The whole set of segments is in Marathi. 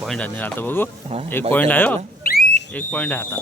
पॉईंट आहे आता बघू. हा, एक पॉईंट आहे हो एक पॉईंट आहे आता.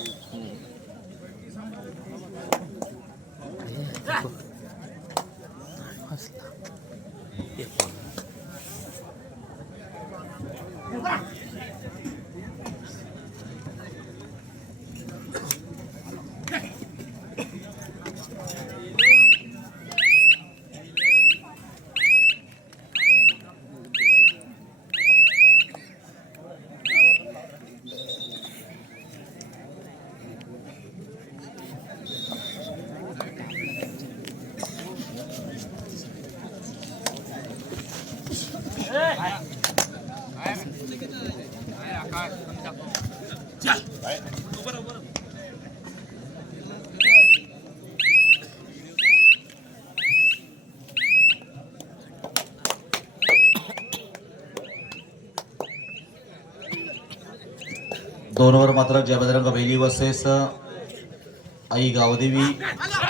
दोन ओव्हर मात्र जयभद्रंग बेली वर्सेस आई गावदेवी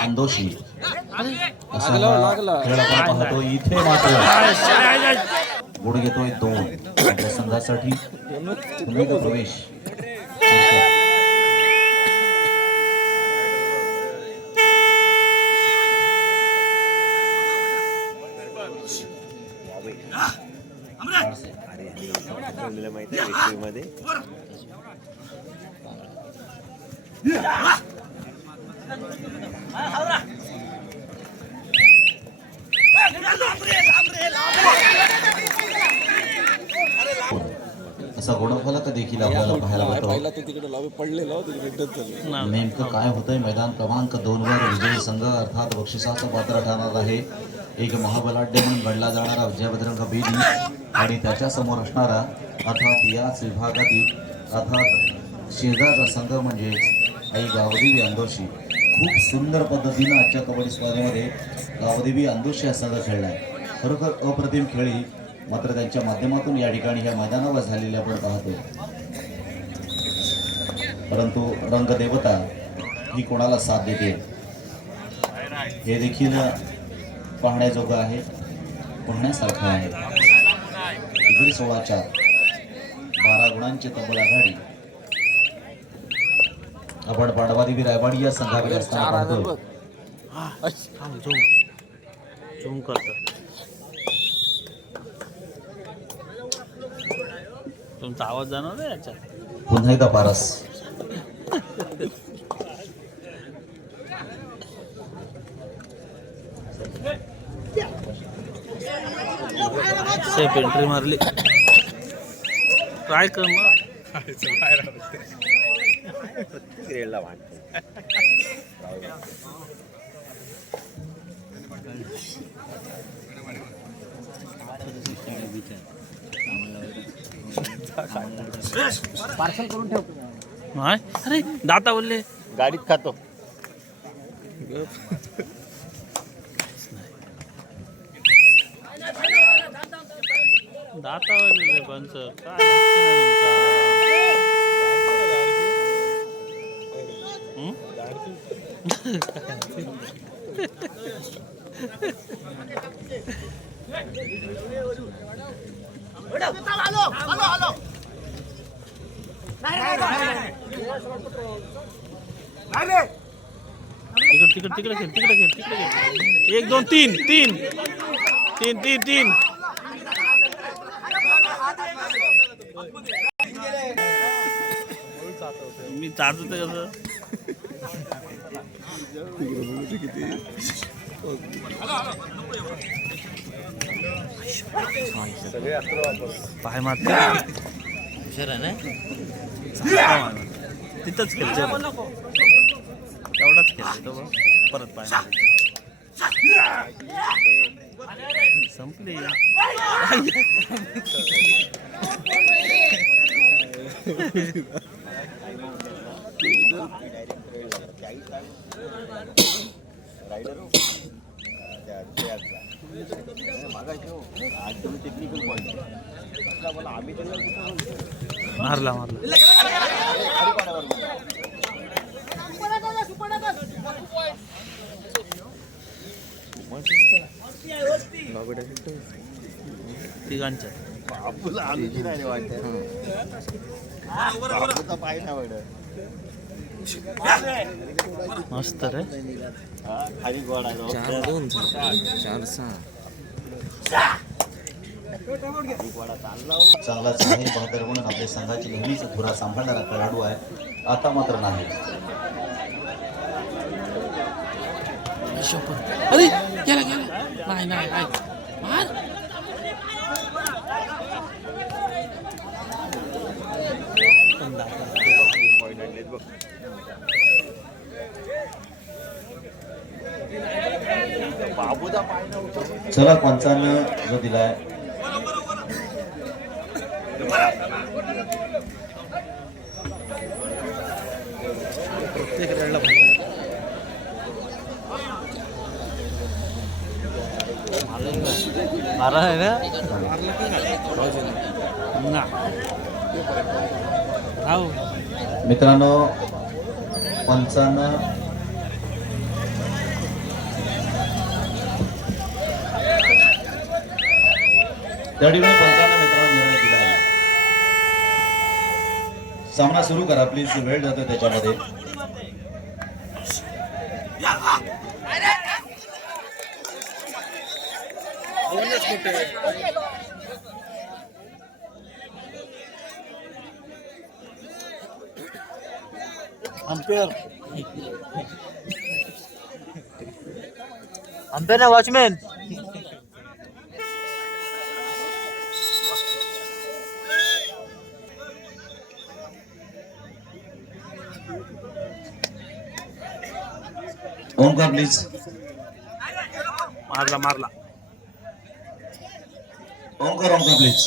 अंदोशी खेळ पाहतो. इथे मात्र गुड घेतोय दोन. संघासाठी. प्रवेश. असा गुणफलक देखील आपल्याला पाहायला मिळतो पाहिला ते तिकडे लावे पडलेलं तिकडे रिटर्न झाले ना. नेमकं काय होतंय? मैदान क्रमांक दोन वर विजयी संघ अर्थात बक्षिसाचं पात्र ठरणार आहे. एक महाबलाढ्य म्हणून गणला जाणारा विजयभद्रंग बेदी आणि त्याच्यासमोर असणारा अर्थात याच विभागातील अर्थात शेजारचा संघ म्हणजेच आई गावदेवी अंदोशी खूप सुंदर पद्धतीनं आजच्या कबड्डी स्पर्धेमध्ये गावदेवी अंदोशी हा संघ खेळला आहे खरोखर अप्रतिम खेळी मात्र त्यांच्या माध्यमातून या ठिकाणी ह्या मैदानावर झालेल्या आपण पाहतोय परंतु रंगदेवता ही कोणाला साथ देते? हे देखील पाहण्याजोगं आहे. पाहण्यासारखं आहे. इकडे सोळा चार बारा गुणांची तब्बल आघाडी. आपण पांडवादेवी रायवाडी या संघाकडे असताना पाहतो. तुमचा आवाज जाणार आहे याच्यात? पुन्हा एकदा पारस. सेफ एंट्री मारली. ट्राय कर मग नाही अरे दाता बोलले. गाडीत खातो. दाता बोलले पंच काय लक्ष नाही तुमचं. हं? तिकड तिकड तिकडे खेळ तिकडे खेळ तिकडे खेळ. एक दोन तीन तीन. तीन तीन तीन. मी चालत कसं पाय मारते. हुशार आहे ना? तिथंच खेळते एवढाच खेळते तो बघ. परत पाय मारते. संपली मारला मारला तिघांच्या. बापूला आम्ही नाही वाटत? पाय नाही वाटत मस्त रे. खाली गोडा आहे चार दोन चार सहा. चांगला आहे बहादर म्हणून आपल्या संघाची नेहमीच धुरा सांभाळणारा खेळाडू आहे. आता मात्र नाही. अरे गेला गेला. चला पंचांना जो दिलाय? प्रत्येक रेडला मारा आहे ना ना हो मित्रांनो पंचांना त्या ठिकाणी पंचांना मित्रांनो निर्णय दिला आहे सामना सुरू करा प्लीज वेळ जातो त्याच्यामध्ये. अंपेअर अंपेअर ना वॉचमॅन ओमकार प्लीज मारला मारला. ओमकार ओमकार प्लीज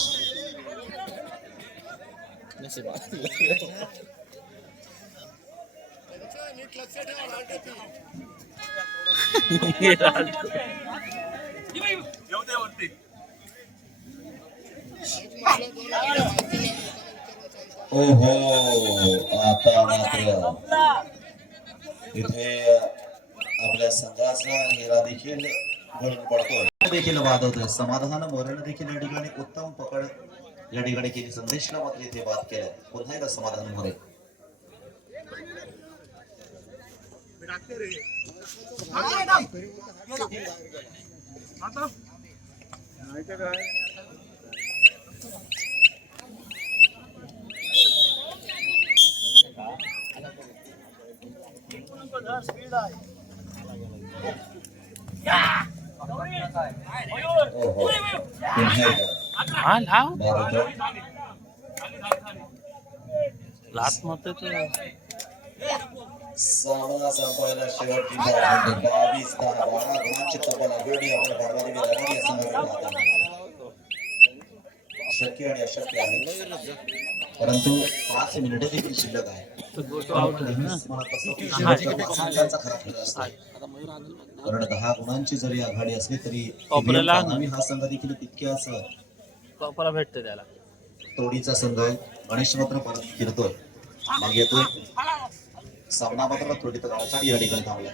ओहो आता मात्र इथे आपल्या संघाचा हेरा देखील घडून पडतोय. देखील बाद होतोय समाधान मोरेनं देखील या ठिकाणी उत्तम पकड या ठिकाणी केली. संदेशला मात्र इथे बाद केलं. पुन्हा एकदा समाधान मोरे. स्पीड आहे हा लाव लात मारतोय सामना संपवायला शेवटची बावीस दहा बारा तब्बल आघाडी आपल्या भारताने शक्य आणि अशक्य आहे परंतु पाच मिनिटे देखील शिल्लक आहे कारण दहा गुणांची जरी आघाडी असली तरी हा संघ देखील तितक्याच कॉपरा भेटते त्याला. तोडीचा संघ आहे. गणेश मात्र परत फिरतोय. मग येतोय. सामना मात्र थोडी तर या ठिकाणी थांबला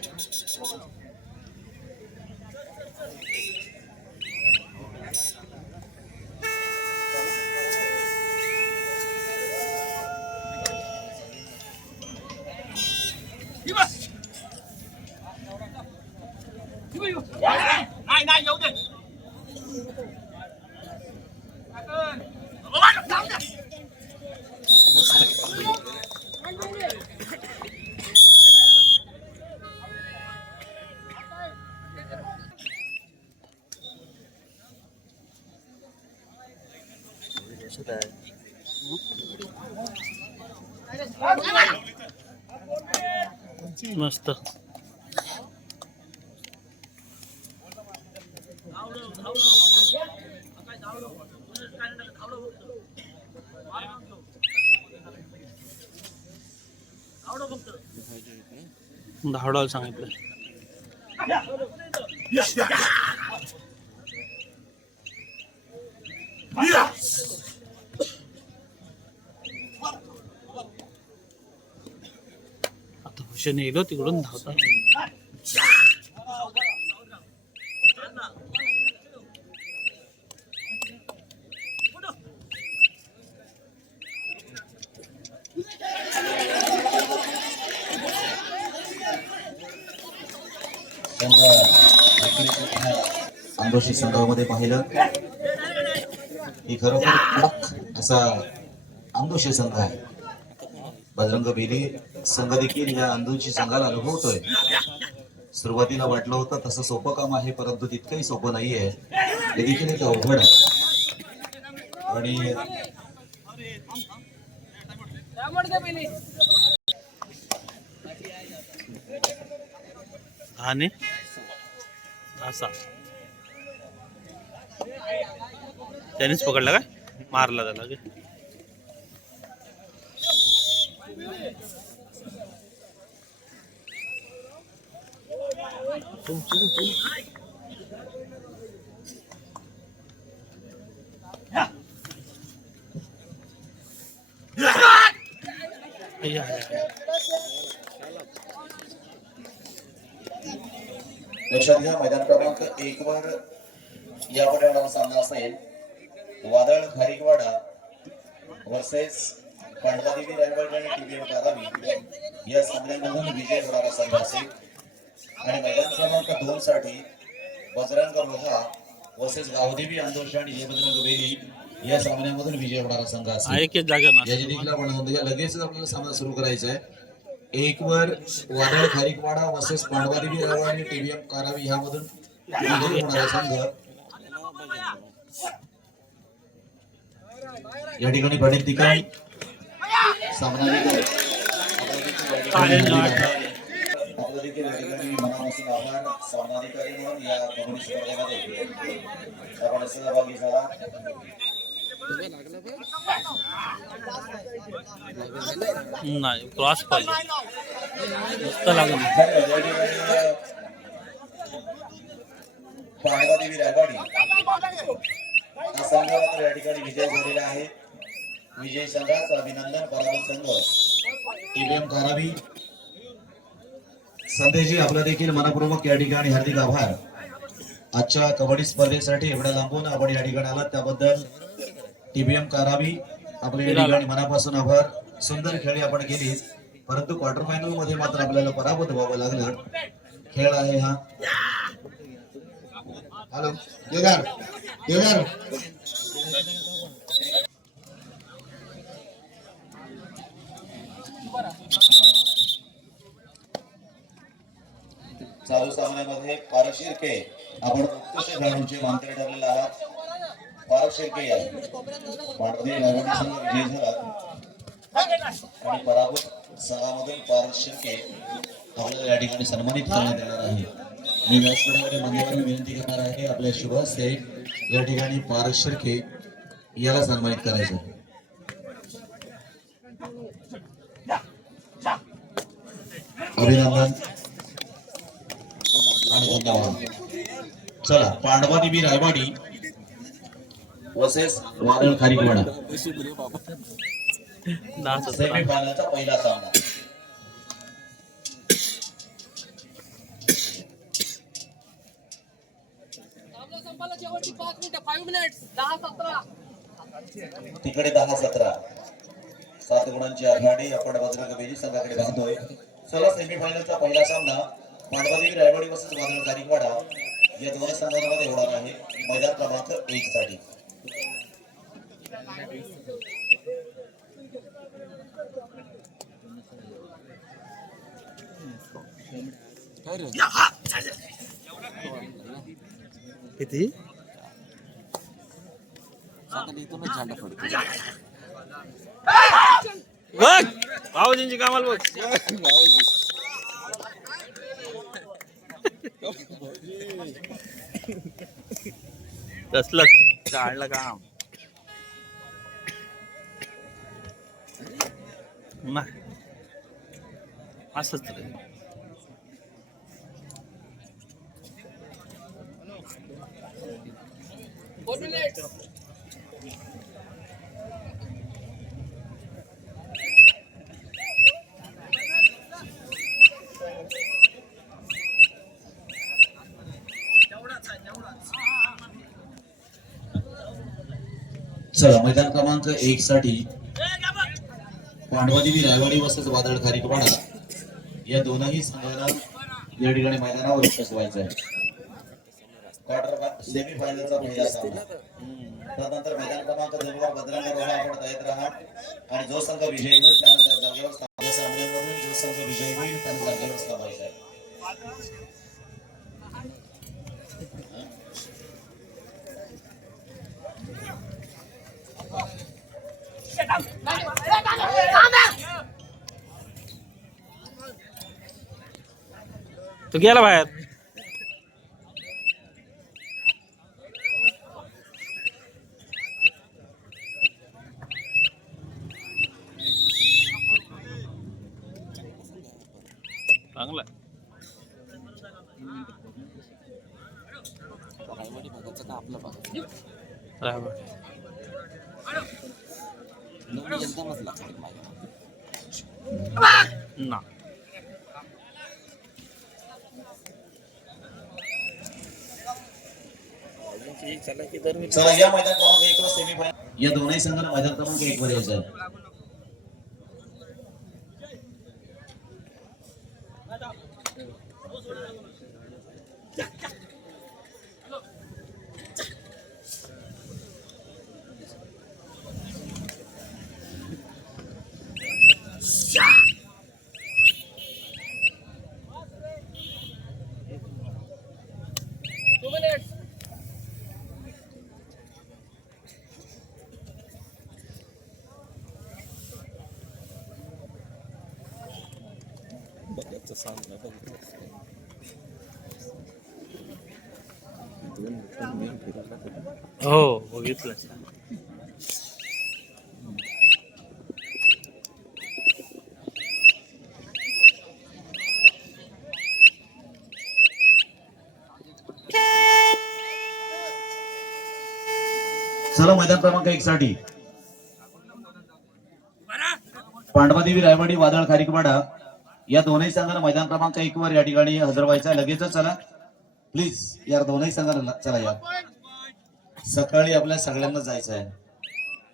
मस्त. धावडाला सांगितलं. भूषण येलो तिकडून धावता. आंबोशी संघामध्ये पाहिलं. ही खरोखर असा आंबोशी संघ आहे. बजरंग बेली संघ देखील या अंधूंची संघाला अनुभवतोय सुरुवातीला वाटलं होतं तसं सोपं काम आहे परंतु तितकंही सोपं नाहीये. हे देखील एक अवघड आहे. आणि आणि असा. त्यानेच पकडला काय? मारला त्याला काय तू- तू- तू. अय्या, अय्या. लक्षात घ्या मैदान क्रमांक एक वर या पटाला सामना असेल वादळ खारिकवाडा वर्सेस पांडवादेवी रायगड आणि टीव्ही कारावी या सामन्यांमधून विजय होणारा संघ असेल आणि मैदान क्रमांक दोन साठी बजरंग रोहा वर्सेस गावदेवी आंदोलश आणि जयबजरंग बेली या सामन्यामधून विजय होणारा संघ हा, असेल एकच जागा ना याची देखील आपण नोंद घ्या. लगेचच आपल्याला सामना सुरू करायचा आहे एक वर वादळ खारीकवाडा वर्सेस पांडवादेवी रायगड आणि टीबीएम कारावी ह्यामधून विजयी होणारा संघ या ठिकाणी पाटील ठिकाणी सामना देखील. आपलं देखील या ठिकाणी मनापासून आभार सामनाधिकारी म्हणून या कबड्डी स्पर्धेमध्ये आपण सहभागी झाला नाही क्रॉस पाहिजे. लागून पांडवादेवी रागाडी हा संघ मात्र या ठिकाणी विजय झालेला आहे. विजय संघाचं अभिनंदन पराभूत संघ. टीबीएम कारावी संदेशजी आपला देखील मनपूर्वक या ठिकाणी हार्दिक आभार. आजच्या कबड्डी स्पर्धेसाठी एवढ्या लांबून आपण या ठिकाणी आलात. त्याबद्दल टीबीएम कारावी आपले या ठिकाणी मनापासून आभार. सुंदर खेळी आपण केली परंतु क्वार्टर फायनलमध्ये मात्र आपल्याला पराभूत व्हावं लागलं. खेळ आहे हा. हॅलो केदार केदार चालू सामन्यामध्ये पारस शिर्के. आपण उत्कृष्ट खेळाडूंचे मानकरी ठरलेले आहात. पारस शिर्के या. मानवदी संघ विजय झाला. आणि पराभूत संघामधून पारस शिर्के आपल्याला या ठिकाणी सन्मानित करण्यात येणार आहे. मी व्यासपीठामध्ये मान्यवरांना विनंती करणार आहे. आपल्या शुभ हस्ते या ठिकाणी पारस शिर्के याला सन्मानित करायचं अभिनंदन. आणि धन्यवाद चला पांडवादेवी रायवाडी वसेस वादळ खारीकवाडा दहा सेमी फायनलचा पहिला सामना. तिकडे दहा सतरा. सात गुणांची आघाडी आपण बजरंग बेजी संघाकडे बांधतोय. चला सेमीफायनलचा पहिला सामना. पांडवादेवी रायवाडी वर्सेस वादळ गारिकवाडा या दोन संघांमध्ये होणार आहे. मैदान क्रमांक एक साठी. किती? बघ भाऊजींची कामाला बघ कसलं काढलं काम. असंच रे फोर चला मैदान क्रमांक एक साठी पांडवादेवी रायवाडी वर्सेस वादळ खारीकवाडा या दोनही संघाला या ठिकाणी मैदानावर बसवायचं आहे. क्वार्टर सेमी फायनलचा पहिला सामना. त्यानंतर मैदान क्रमांक दोनवर बजरंग रोहा आपण तयार राहा आणि जो संघ विजयी होईल त्यानं त्या जागेवर सामन्यामधून जो संघ विजयी होईल त्यानं जागेवर स्थापायचं आहे तो गेला बाहेर चांगला आहे. रायगड. ना चला या मैदान क्रमांक एक सेमी या दोन्ही संघांना मैदान क्रमांक एक वर यायचं आहे हो बघितलं चला मैदान क्रमांक एक साठी. पांडवादेवी रायवाडी वादळ खारीकवाडा या दोनही संघाला मैदान क्रमांक एक वर या ठिकाणी हजर व्हायचा लगेचच चला. प्लीज या दोनही संघाला चला या. सकाळी आपल्या सगळ्यांना जायचं आहे.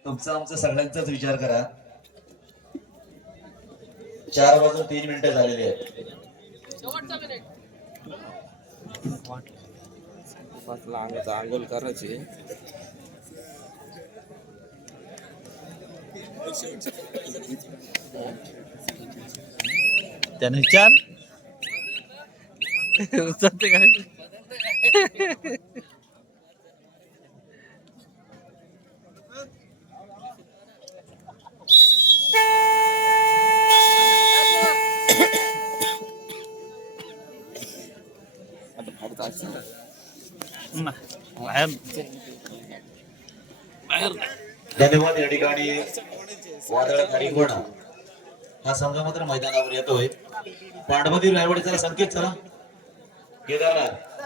तुमचा आमचा सगळ्यांचाच विचार करा. चार वाजून तीन मिनिटं झालेली आहेत. आंघोल करायची. त्याने चार धन्यवाद या ठिकाणी वादळ खारीगोडा हा संघ मात्र मैदानावर येतोय. पांडवती रायवाडीचा संकेत चला. केदारनाथ.